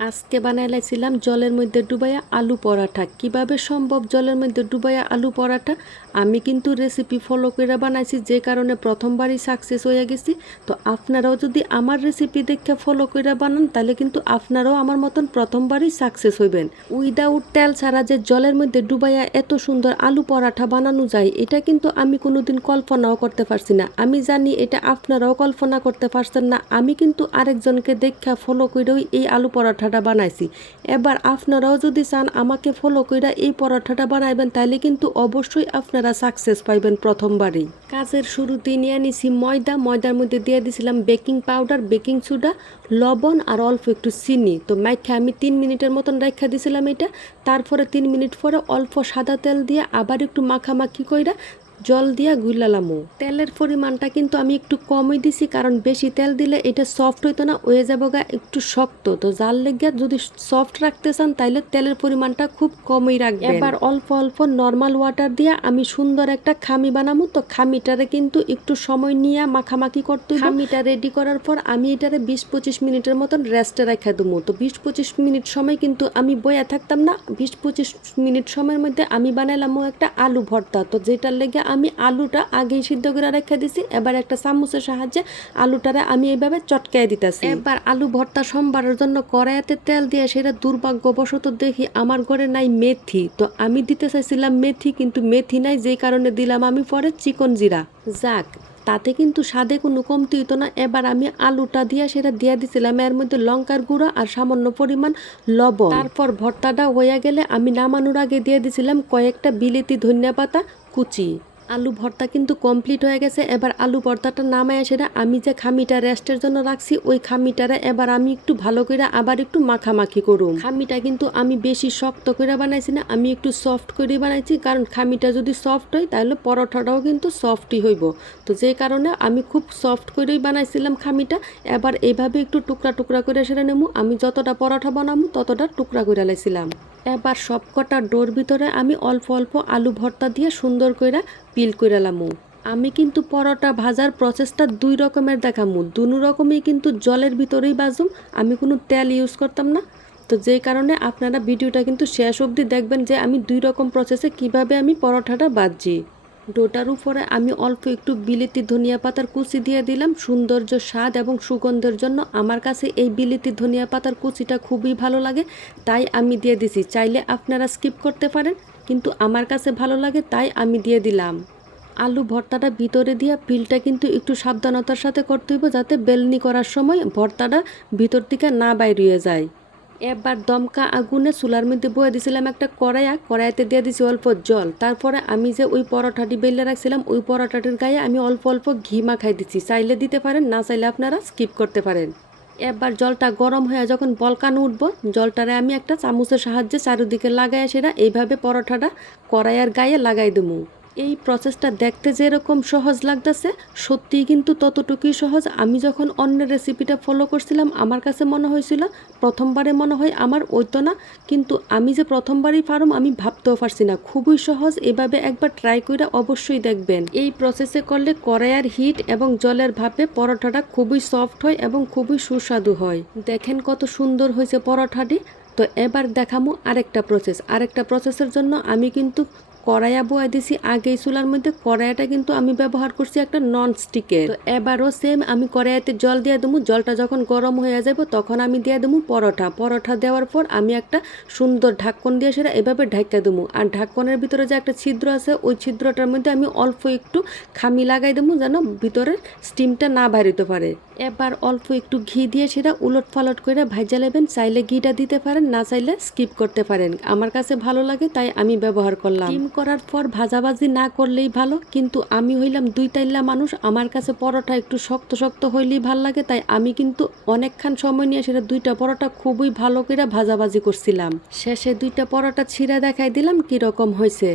আজকে বানাইলাইছিলাম জলের মধ্যে ডুবাইয়া আলু পরাঠা। কিভাবে সম্ভব জলের মধ্যে ডুবাইয়া আলু পরাঠা? আমি কিন্তু রেসিপি ফলো করে বানাইছি, যে কারণে প্রথমবারই সাকসেস হয়ে গেছি। তো আপনারাও যদি আমার রেসিপি দেখে ফলো করে বানান, তাহলে কিন্তু আপনারাও আমার মতন প্রথমবারই সাকসেস হইবেন। উইদাউট তেল ছাড়া যে জলের মধ্যে ডুবাইয়া এত সুন্দর আলু পরাঠা বানানো যায়, এটা কিন্তু আমি কোনোদিন কল্পনাও করতে পারছি না। আমি জানি এটা আপনারাও কল্পনা করতে পারছেন না। আমি কিন্তু আরেকজনকে দেখা ফলো করেই এই আলু পরাঠাটা বানাইছি। এবার আপনারাও যদি চান আমাকে ফলো কইরা এই পরোঠাটা বানাইবেন, তাইলে কিন্তু অবশ্যই আপনারা সাকসেস পাইবেন প্রথমবারেই। কাজের শুরুতেই নিয়ে নিছি ময়দার মধ্যে দিয়ে দিছিলাম বেকিং পাউডার, বেকিং সোডা, লবণ আর অল্প একটু চিনি। তো মাইখা আমি 3 মিনিটের মতন রাখা দিছিলাম এটা। তারপরে 3 মিনিট পরে অল্প সাদা তেল দিয়ে আবার একটু মাখামাখি কইরা জল দিয়া গুলালামো। তেলের পরিমাণটা কিন্তু আমি একটু কমই দিছি, কারণ বেশি তেল দিলে এটা সফট হইতো না, হয়ে যাবো গা একটু শক্ত। তো জাল লেগে যদি সফট রাখতে চান তাইলে তেলের পরিমাণটা খুব কমই রাখবেন। এবার অল্প অল্প নর্মাল ওয়াটার দিয়া আমি সুন্দর একটা খামি বানাবো। তো খামিটারে কিন্তু একটু সময় নিয়ে মাখামাখি করতে হবে। খামিটা রেডি করার পর আমি এটারে 20-25 মিনিটের মতন রেস্টে রাখা দেবো। তো 20-25 মিনিট সময় কিন্তু আমি বয়া থাকতাম না। 20-25 মিনিট সময়ের মধ্যে আমি বানাইলাম একটা আলু ভর্তা। তো যেটার লেগে আমি আলুটা আগেই সিদ্ধ করে রেখে দিছি। এবার একটা চামচের সাহায্যে আলুটারে আমি এইভাবে চটকায় দিতেছি। এবার আলু ভর্তা সম্বারের জন্য কড়াইতে তেল দিয়ে সেটা দুর্ভাগ্যবশত দেখি আমার ঘরে নাই মেথি। তো আমি দিতে চাইছিলাম মেথি, কিন্তু মেথি নাই, যেই কারণে দিলাম আমি পরে চিকন জিরা। যাক, তাতে কিন্তু স্বাদে কোনো কমতি হইতো না। এবার আমি আলুটা দিয়ে সেটা দিয়ে দিছিলাম এর মধ্যে লঙ্কার গুঁড়ো আর সামান্য পরিমাণ লবণ। তারপর ভর্তাটা হয়ে গেলে আমি নামানোর আগে দিয়ে দিছিলাম কয়েকটা বিলেতি ধনিয়া পাতা কুচি। আলু ভর্তা কিন্তু কমপ্লিট হয়ে গেছে। এবার আলু ভর্তাটা নামায় সেটা আমি যে খামিটা রেস্টের জন্য রাখছি, ওই খামিটারে এবার আমি একটু ভালো করে আবার একটু মাখামাখি করুম। খামিটা কিন্তু আমি বেশি শক্ত করে বানাইছি না, আমি একটু সফট করে বানাইছি, কারণ খামিটা যদি সফট হয় তাহলে পরোঠাটাও কিন্তু সফটই হইব। তো যে কারণে আমি খুব সফট করেই বানাইছিলাম খামিটা। এবার এইভাবে একটু টুকরা টুকরা করে সেরে নেবো। আমি যতটা পরোঠা বানাবো ততটা টুকরা করে লাইছিলাম। এবার সবকটা ডোর ভিতরে আমি অল্প অল্প আলু ভর্তা দিয়ে সুন্দর করে পিল করে লামু। আমি কিন্তু পরোটা ভাজার প্রসেসটা 2 রকমের দেখামু। দুনো রকমই কিন্তু জলের ভিতরেই ভাজুম, আমি কোনো তেল ইউজ করতাম না। তো যেই কারণে আপনারা ভিডিওটা কিন্তু শেষ অবধি দেখবেন যে আমি 2 রকম প্রসেসে কিভাবে আমি পরোঠাটা ভাজি। ডোটার উপরে আমি অল্প একটু বিলেতি ধনিয়া পাতার কুচি দিয়ে দিলাম সৌন্দর্য, স্বাদ এবং সুগন্ধের জন্য। আমার কাছে এই বিলেতি ধনিয়া পাতার কুচিটা খুবই ভালো লাগে, তাই আমি দিয়ে দিছি। চাইলে আপনারা স্কিপ করতে পারেন, কিন্তু আমার কাছে ভালো লাগে তাই আমি দিয়ে দিলাম। আলু ভর্তাটা ভিতরে দিয়া পিলটা কিন্তু একটু সাবধানতার সাথে করতে হইব, যাতে বেলনি করার সময় ভর্তাটা ভিতর থেকে না বাইর হয়ে যায়। এবার দমকা আগুনে চুলার মধ্যে বয়ে দিছিলাম একটা কড়াইতে দিয়ে দিছি অল্প জল। তারপরে আমি যে ওই পরোটাটি বেলে রাখছিলাম, ওই পরোটাটির গায়ে আমি অল্প অল্প ঘি মাখাই দিচ্ছি। চাইলে দিতে পারেন, না চাইলে আপনারা স্কিপ করতে পারেন। এবার জলটা গরম হয়ে যখন বলকানো উঠবো, জলটারে আমি একটা চামচের সাহায্যে চারিদিকে লাগাই সেটা এইভাবে পরোঠাটা কড়াইয়ের গায়ে লাগাই দেবো। এই প্রসেসটা দেখতে যেরকম সহজ লাগতেছে, সত্যিই কিন্তু ততটুকুই সহজ। আমি যখন অন্যের রেসিপিটা ফলো করছিলাম, আমার কাছে মনে হয়েছিল প্রথমবারে মনে হয় আমার ওইতো না, কিন্তু আমি যে প্রথমবারই পারুম আমি ভাবতেও পারছি না। খুবই সহজ, এভাবে একবার ট্রাই করে অবশ্যই দেখবেন। এই প্রসেসে করলে কড়াইয়ের হিট এবং জলের ভাপে পরোঠাটা খুবই সফট হয় এবং খুবই সুস্বাদু হয়। দেখেন কত সুন্দর হয়েছে পরোঠাটি। তো এবার দেখামো আরেকটা প্রসেসের জন্য আমি কিন্তু কড়াইয়া বয়া দিছি আগেই চুলার মধ্যে। কড়াইটা কিন্তু আমি ব্যবহার করছি একটা নন স্টিকের। তো এবারও সেম আমি কড়াইতে জল দিয়ে দেবো। জলটা যখন গরম হয়ে যাবে তখন আমি দিয়ে দেবো পরোঠা দেওয়ার পর আমি একটা সুন্দর ঢাকন দিয়ে সেটা এভাবে ঢাকা দেবো। আর ঢাকনের ভিতরে যে একটা ছিদ্র আছে, ওই ছিদ্রটার মধ্যে আমি অল্প একটু খামি লাগাই দেবো, যেন ভিতরে স্টিমটা না বাইরিতে পারে। এবার অল্প একটু ঘি দিয়ে সেটা উলট পালট করে ভাজা নেবেন। চাইলে ঘিটা দিতে পারেন, না চাইলে স্কিপ করতে পারেন। আমার কাছে ভালো লাগে তাই আমি ব্যবহার করলাম। স্টিম করার পর ভাজাভাজি না করলেই ভালো, কিন্তু আমি হইলাম 2 তাইল্লা মানুষ, আমার কাছে পরোটা একটু শক্ত শক্ত হইলেই ভাল লাগে। তাই আমি কিন্তু অনেকক্ষণ সময় নিয়ে সেটা 2টা পরোটা খুবই ভালো করে ভাজাভাজি করছিলাম। শেষে 2টা পরোটা ছিঁড়া দেখাই দিলাম কিরকম হয়েছে।